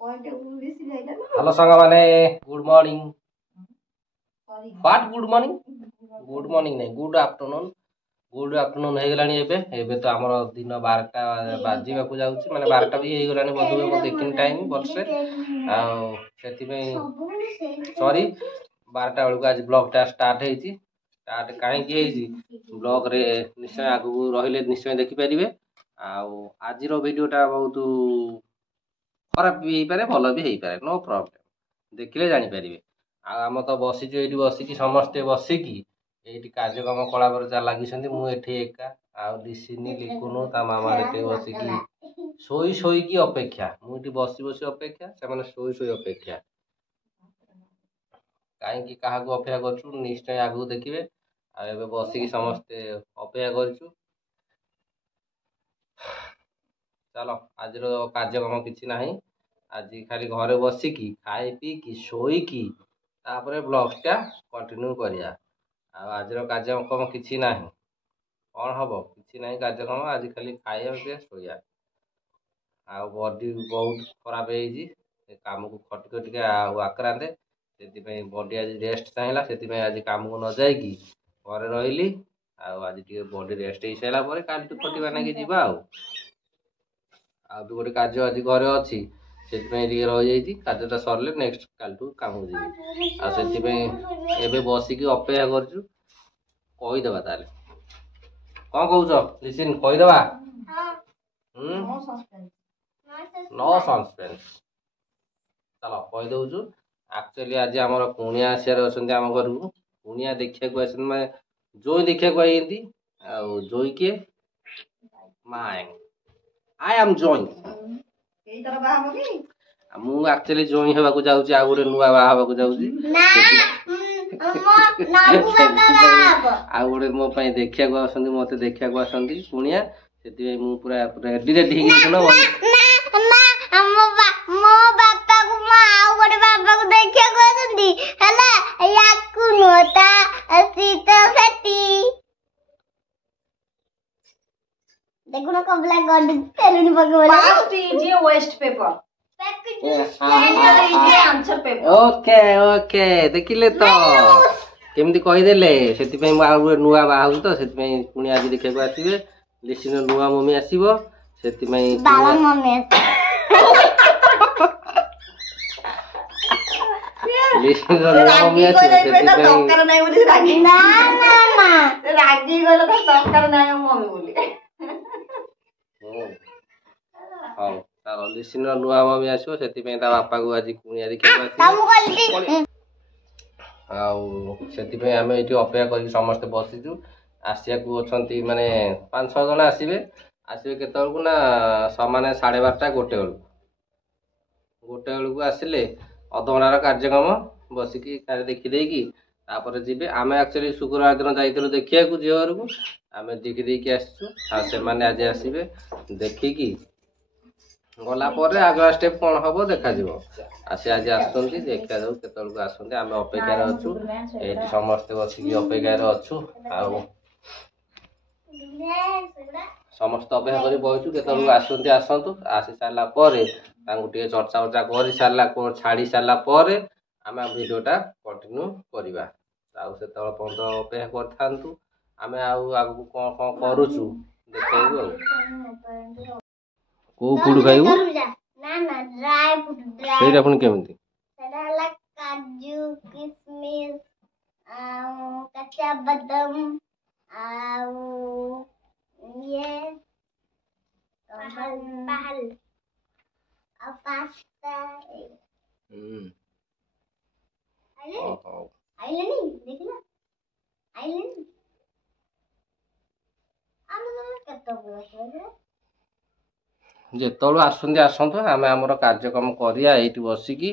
hello सांग माने good morning what good morning नहीं गुड आफ्टरनून हो गलानी एबे तो आमर दिन 12टा बाजिबा को जाउची माने 12टा भी हो गलानी बधु मो देखिन टाइम वर्षे आ सेति में सॉरी 12टा बेलू आज ब्लॉग टा स्टार्ट हेची स्टार्ट काहे की हेची ब्लॉग रे निश्चय आगु रहिले निश्चय देखि परिबे आज वीडियोटा बहुत खराब भी हो पारे भल भी हो पारे नो प्रॉब्लम देखिले जानी पारे आम तो बसीचु ये बसिकी समस्ते बसिकी ये कार्यक्रम कला लगी मुझे एका आसीनी लिखुनु ता मामा ये बसिकी शोई शोईकी अपेक्षा मुझे बसी बसी अपेक्षा से शोई शोई अपेक्षा कहीं क्या अपेक्षा कर निश्चय आगू देखिए आगे बसिकी समस्ते अपेक्षा कर चलो आज कार्यक्रम किसी ना आज खाली घरे बसिकी खाई पीकी शोईकी तापर ब्लॉगटा कंटिन्यू करिया आज कार्यक्रम किसी ना कौन हम किसी ना कार्यक्रम आज खाली खाइया पे शोया आ बॉडी बहुत खराब है काम को खटी खटिक आक्रांते से बॉडी आज रेस्ट चाहिए से आज काम को न जाइकी घरे रही आज बॉडी रेस्ट हो सारापर काल खटिबा ना जावा भी गोटे कार्य आज घरे अच्छी से रही कार्यटा सरले नेक्स्ट काल काम जी बसिकी अपेक्षा करदेवा ताले कौन कौच लिसिन कहीदेवा नो सस्पेंस चलो कहीदे एक्चुअली आज आम कुणिया आसार अच्छा आम घर को कुणिया देखा जोई देखा जोई किए माए आई एम जोई मु एक्चुअली जोई होगा जाऊँ आ गोटे नुआ बाहा होगा जाऊँ आ गोटे मो देखा मत देखा आसती कुणिया से पूरा रेडी रेडी देखो ना कब ब्लैक गॉड तेलुनी पकड़ past is a waste paper second is a answer paper okay okay देखिले तो केमती कहि देले सेति पई मु आ नुवा बाहु तो सेति पई पुनी आज देखै को आसीबे लिसिन नुवा मम्मी आसीबो सेति पई बाला मम्मी लिसिन नुवा मम्मी आसीबो सेति पई टक्कर नाही बोली रागी ना ना ना रागी गलो तो टक्कर नाही मम्मी बोली हां तारो लिसिन नुवा मम्मी आसीबो सेति पई ता बापा को आज कुनिया देखै को आसीबो से आम ये अपेक्षा कर समस्ते बसीचु आसिया को अच्छा माने 5-6 जन आसवे आसवे के ना सामान्य 12:30 गोटे बेलू आसिले अधघंटार कार्यक्रम बसिकी देखीदेकी जी आम एक्चुअली शुक्रवार दिन जाइलु देखा झील घर को आम देखीदेकी आसने आज आसवे देखिकी गला आगे स्टेप कौन हम देखा आसी आज आसुँच देखा जाऊ के आसते आम अपेक्षार अच्छु ये समस्ते बसिकी अपेक्षार अच्छु समस्त अपेक्षा कर बचु के आसते आसतु आसी सारापर चर्चा वर्चा कर सारा छाड़ी सारापर आम भिडियोटा कंटिन्यू करवा से पर्यंत अपेक्षा कर आम आगू कौन कौन करुचु देखा को फूड खाइबो ना ना ड्राई फ्रूट सेटा पुनी केमिति सेटा हला काजू किशमिश कच्चा बादाम ये पहल पास्ता आइले देखला आइले हम कत्तो बोल जिते आसतु आम आमर कार्यक्रम करिया ये बसिकी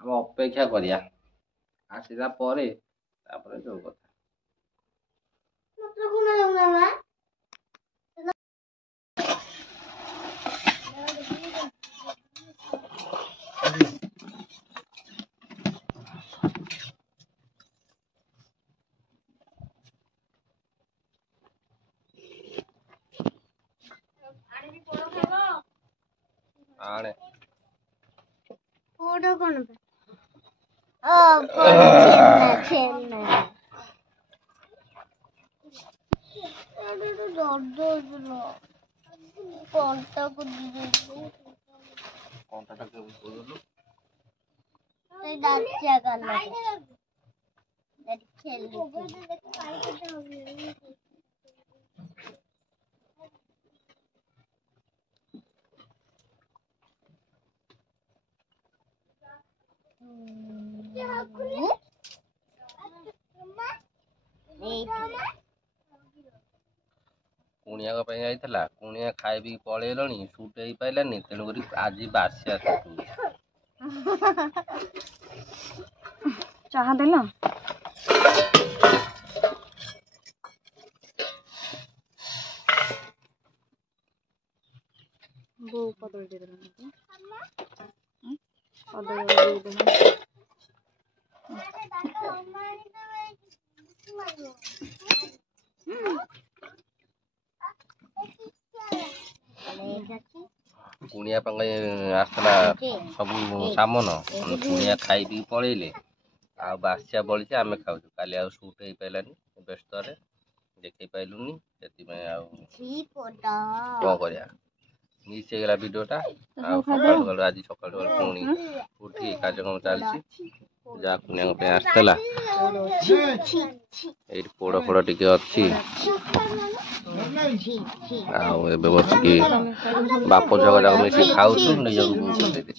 आम अपेक्षा करिया आसिला परे तापर जो कथा आने कोड कौन ओ फोन छेना अरे दर्द होलो कोनटा को दे कोनटा के बोललो ते नाचा गला दादी खेल कुणिया का ପାଇଁ आइतला कुणिया खाइबी पळेलणी सुट हेई पाइलानी तेणु करी आज बासिया चाहा देला वो कदल दे देना कदल दे देना कुणिया पंगे आसला सब सामन कुणिया खाइबी पळेले आ बासिया बळिचे आमे खाउछु काली आ सुट हेई पाइलानी व्यस्त रे देखै पाइलुनी सेति में आ को करिया मिस हेगला वीडियोटा आ सकाळ आज सकाळ पुणी उठी कार्यक्रम चलछि जा कुणिया पे आसला एई पोड़ पोड़ टिके अछि आ एबे बसकी बाप जग जग मिसी खाउछु निजक दे दे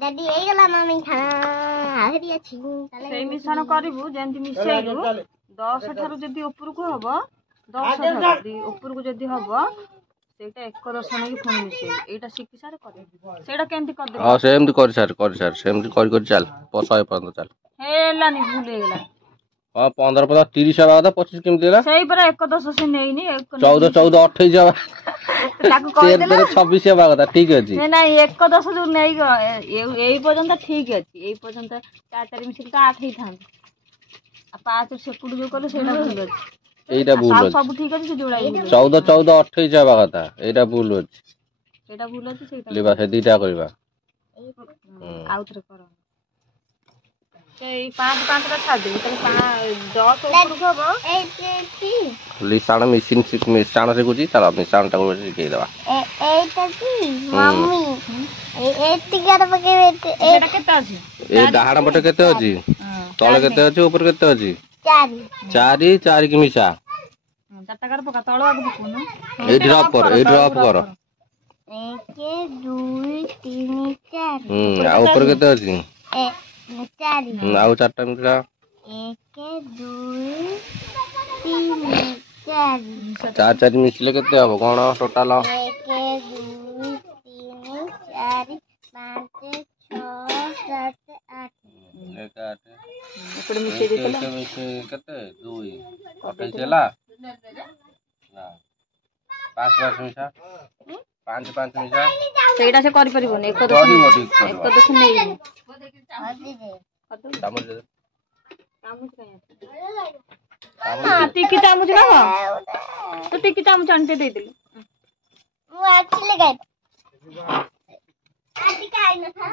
दादी ए गला मम्मी खाना आहरी अछि सेई मिश्रण करिवु जेंति मिसेइलु 10 ठारु जदी ऊपर को हबो 10 ठारु जदी ऊपर को जदी हबो सेटा एक दर्शन की फोन मिसेइ एटा सिक्की सारे कर सेटा केंति कर दे हां सेमति कर सार सेमति कर चल 100 पर्यंत चल हेलानी भूल हेला हां 15 15 30 बादा 25 केमति देला सेई पर 11 से नेइनी 14 14 28 जावा ताको कहि देला 26 हेबा कथा ठीक अछि नहीं 11 जो नै एई पर्यंत ठीक अछि एई पर्यंत 4 4 मिसिल त 8 ही थान आ 5 सेकुड जो कले सेटा भूल अछि एटा भूल अछि सब ठीक अछि से जोड़ाई 14 14 28 हेबा कथा एटा भूल अछि सेटा भूल अछि सेटा लेबा से दीटा करबा आउथरे कर सेई 5 5 का छाड़ दे तले 10 ऊपर को हबो लिसाण मशीन सिक मिसाण से कुची चला मिसाण टा को सिखे दबा एटा की मम्मी ए टिकर पके एटा केता अछि ए डाहाण पटे केते अछि तळे केते अछि ऊपर केते अछि 4 4 की मिसा चारटा कर पका तळ आग पकोनो ए ड्रॉप कर 1 2 3 4 आ ऊपर केते अछि 4 आउ चारटा मिसा 1 2 3 4 चार चार मिसले केते हबो कोन टोटल 1 2 3 4 5 6 7 8 एक 8 एकड़ मिसे देतला केते 2 28 हेला ना 5 5 मिसा 5 5 मिसा सेटा से करि परिबो ने एक दस नै चामच दे चामच हां टिकी चामच ना तो टिकी चामच आंटे दे देली मु एक्चुअली गए आदि खाइ न था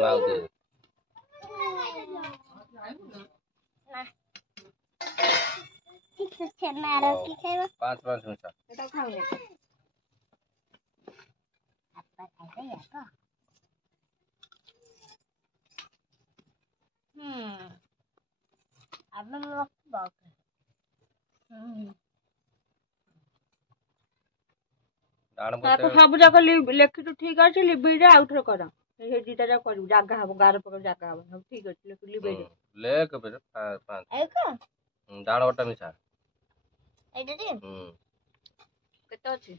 लाउ दे ठीक से मारो की खाइबो 5 5 मिसा एटा खाउ ने आपा खाइ या का अब मैं वक्त बात डाण ताको सब जाक लेखिटू ठीक अछि लिबिडे आउटर कर हे दीटा जा करू जागा हबो गार पकड़ जागा हबो सब ठीक अछि लिबिडे लेक बेरे 5 एक डाण बटा मिसा ଏଇଟା ଟି କେତେ ଅଛି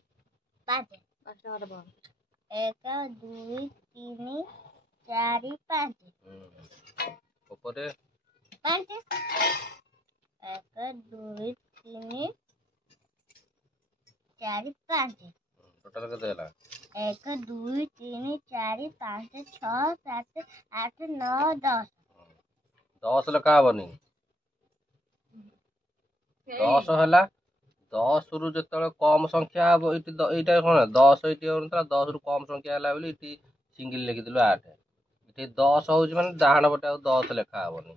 5 5ଟା ଘର ବହ 1 2 3 4 5 ଉପରେ 5 1 2 3 4 5 ଟୋଟାଲ କେତେ ହେଲା 1 2 3 4 5 6 7 8 9 10 10 ଲେଖା ହବନି 10 ହେଲା 10 ରୁ ଯେତେବେଳେ କମ ସଂଖ୍ୟା ହବ ଏଇଟା କଣ 10 ଏଇଠି ହଉନଥିଲା 10 ରୁ କମ ସଂଖ୍ୟା ହେଲା ବୋଲି ଏଠି ସିଙ୍ଗଲ ଲେଖିଦେଲୁ 8 ଏଠି 10 ହଉଛି ମାନେ ଡାହାଣ ପଟେ ଆଉ 10 ଲେଖା ହବନି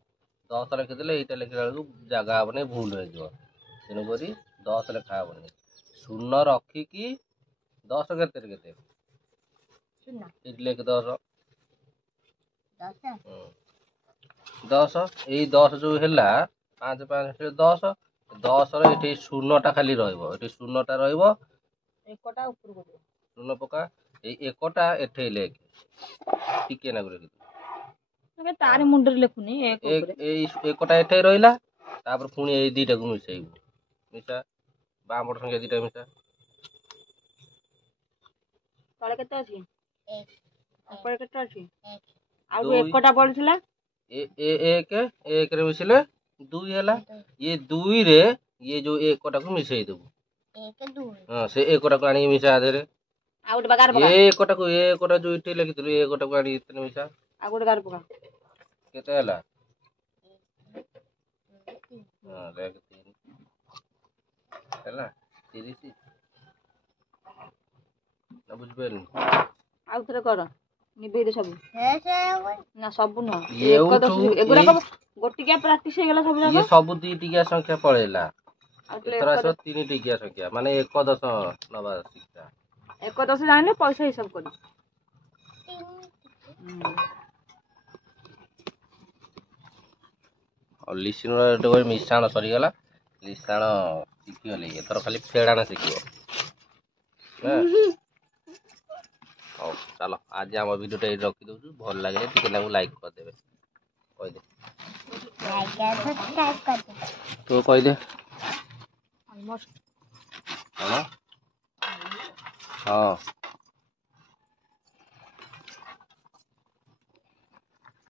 10 ଲେଖିଦେଲେ ଏଇଟା ଲେଖିଲା ବେଳକୁ ଜାଗା ହବନି ଭୁଲ ହେଇଯିବ ତେଣୁକରି 10 ଲେଖା ହବନି ଶୂନ ରଖିକି 10 କେତେ କେତେ ଏଇଠି ଲେଖି 10 10 ଏଇ 10 ଯୋଉ ହେଲା 5 5 10 10 ର ଏଠି ଶୂନଟା ଖାଲି ରହିବ ଏଠି ଶୂନଟା ରହିବ ଏକଟା ଉପରକୁ ଯିବ ଶୂନ ପକା ଏଇ ଏକଟା ଏଠେଇ ଲେଖ ଟିକେ ନାଗୁରୁ ତାରି ମୁଣ୍ଡରେ ଲେଖୁନି ଏଇ ଏକଟା ଏଠେଇ ରହିଲା ତାପରେ ପୁଣି ଏଇ ଦିଟାକୁ ମିଶେଇବୁ ମିଶା ବାମ ପଟ ସଂଖ୍ୟା ଦିଟା ମିଶା ତଳେ କେତେ ଅଛି 1 ଉପରେ କେତେ ଅଛି 1 ଆଉ ଯୋଉ ଏକଟା ପଡିଥିଲା 1 ରେ ମିଶିଲେ 2 ହେଲା ଇଏ 2 ରେ ଇଏ ଯୋଉ ଏକଟାକୁ ମିଶେଇ ଦେବୁ 1 2 ହଁ ସେ ଏକଟାକୁ ଆଣିକି ମିଶା ଆଦେରେ ଆଉ ଗୋଟେ ଗାର ପକା ଏକଟାକୁ ଏକଟା ଯୋଉ ଏଠି ଲେଖିଥିଲୁ ଏକଟାକୁ ଆଣିକି ଏଥିରେ ମିଶା ଆଉ ଗୋଟେ ଗାର ପକା କେତେ ହେଲା ହଁ ଦେଖ 3 ହେଲା 30 ନା ବୁଝିପାରିଲୁ ଆଉ ଥରେ କର ନିବେଇ ଦେ ସବୁ ନା ସବୁ ନୁହଁ ଏଉଠୁ ଏଗୁଡାକ ଗୋଟିକିଆ ପ୍ରାକ୍ଟିସ ହେଇଗଲା ସବୁ ଇଏ ଯାକ ସବୁ 2 ଟିକିଆ ସଂଖ୍ୟା ପଳେଇଲା ଆଉ ଏଥର ଆସିବ 3 ଟିକିଆ ସଂଖ୍ୟା ମାନେ 1 10 ନବା ଶିକ୍ଷା 1 10 ଜାଣିଲେ ପଇସା ହିସାବ କରି ଆଉ ଲିସନର ମିଶାଣ ସରିଗଲା ଲିସାଣ ଶିଖିଗଲି ଏଥର ଖାଲି ଫେଡାଣ ଶିଖିବ ହଉ ଚାଲ ଆଜି ଆମ ଭିଡ଼ିଓଟା ଏଇଠି ରଖିଦଉଛୁ ଭଲ ଲାଗିଲେ ଟିକେ ନାକୁ ଲାଇକ୍ କରିଦେବେ କହିଦେ ତୁ କହିଦେ ଅଲମୋଷ୍ଟ ହଁ